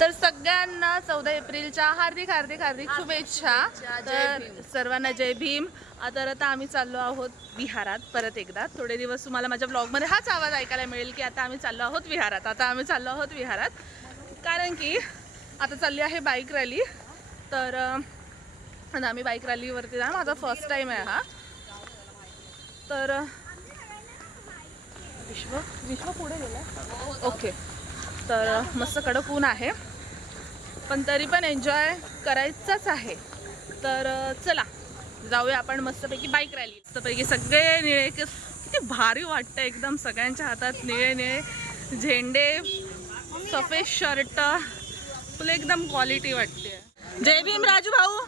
तर सगळ्यांना 14 एप्रिलच्या हार्दिक हार्दिक हार्दिक शुभेच्छा। तर सर्वांना जय भीम। तर आता आम्ही चाललो आहोत विहारात परत एकदा। थोडे दिवस तुम्हाला माझ्या ब्लॉगमध्ये हाच आवाज ऐकायला मिळेल की आता आम्ही चाललो आहोत विहारात। आता आम्ही चाललो आहोत विहारात कारण की आता चालली आहे बाईक रॅली। तर आता आम्ही बाईक रॅलीवरती जा, माझा फर्स्ट टाइम आहे हा। तर विश्व पुढे गेला। ओके, तर मस्त कडक ऊन आहे पण तरी पण एन्जॉय करायचंच आहे। तर चला जाऊया आपण मस्तपैकी बाईक रॅली। मस्तपैकी सगळे निळे, किती भारी वाटतं एकदम। सगळ्यांच्या हातात निळे निळे झेंडे, सफेद शर्ट, फुल एकदम क्वालिटी वाटते। जय भीम राजू भाऊ।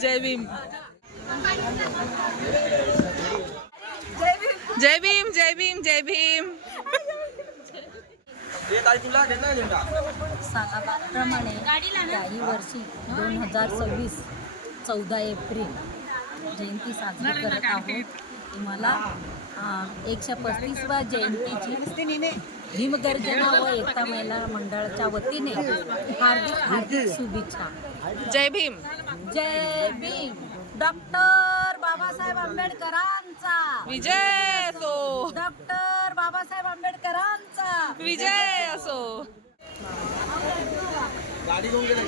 जय भीम जय भीम जय भीम जय भीम। सालाबादप्रमाणे याही वर्षी 2026 14 एप्रिल जयंती साजरी करत आहोत। तुम्हाला 135व्या जयंतीची भीमगर्जना व एकता महिला मंडळाच्या वतीने हार्दिक हार्दिक शुभेच्छा। जय भीम जय भीम। डॉक्टर बाबासाहेब आंबेडकरांचा विजय असो। डॉक्टर बाबासाहेब आंबेडकरांचा विजय असो। गाडी घेऊन गेले।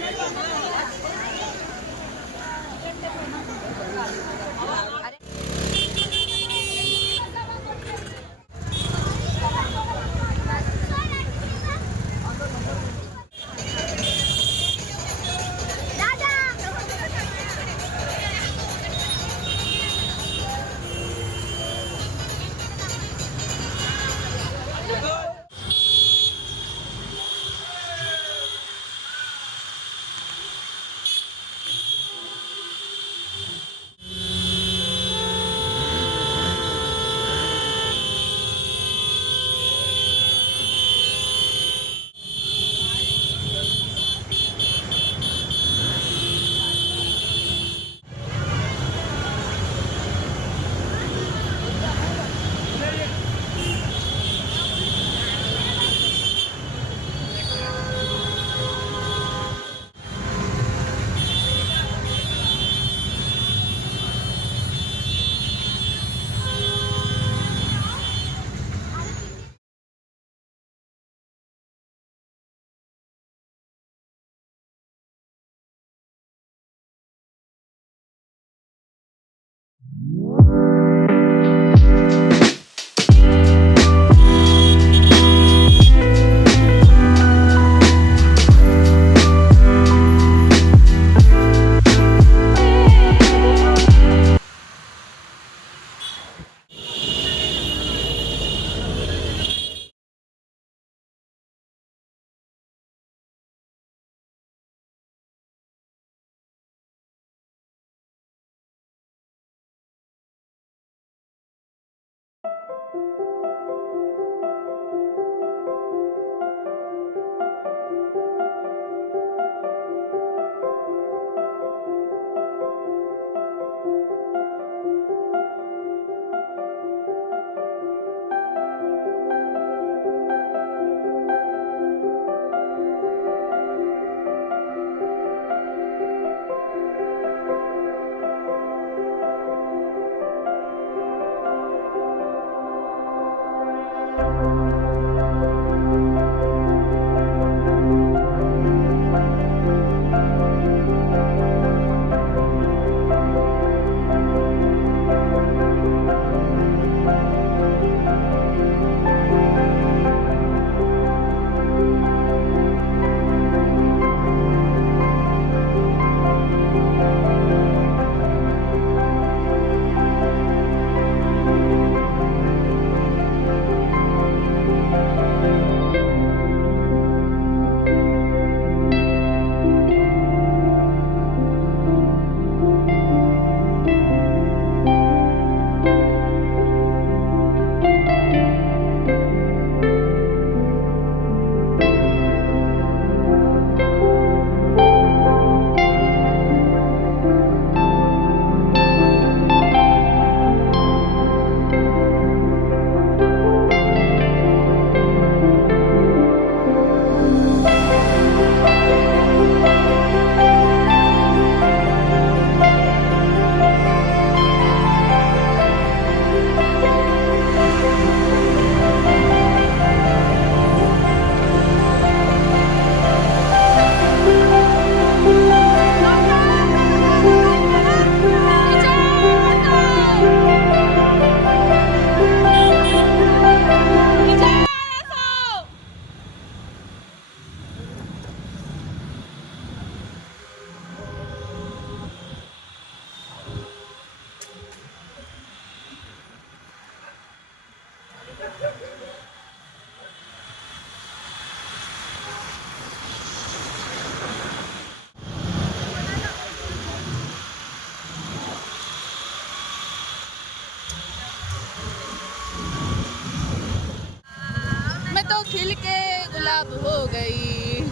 इनकलाब हो गई।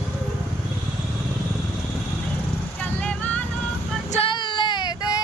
चलने वालों को चलने दे।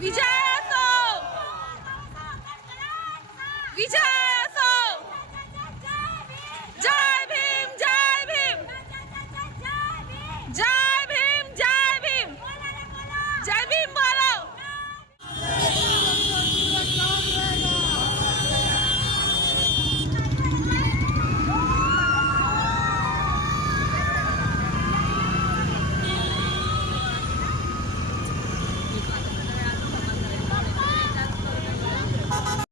विजय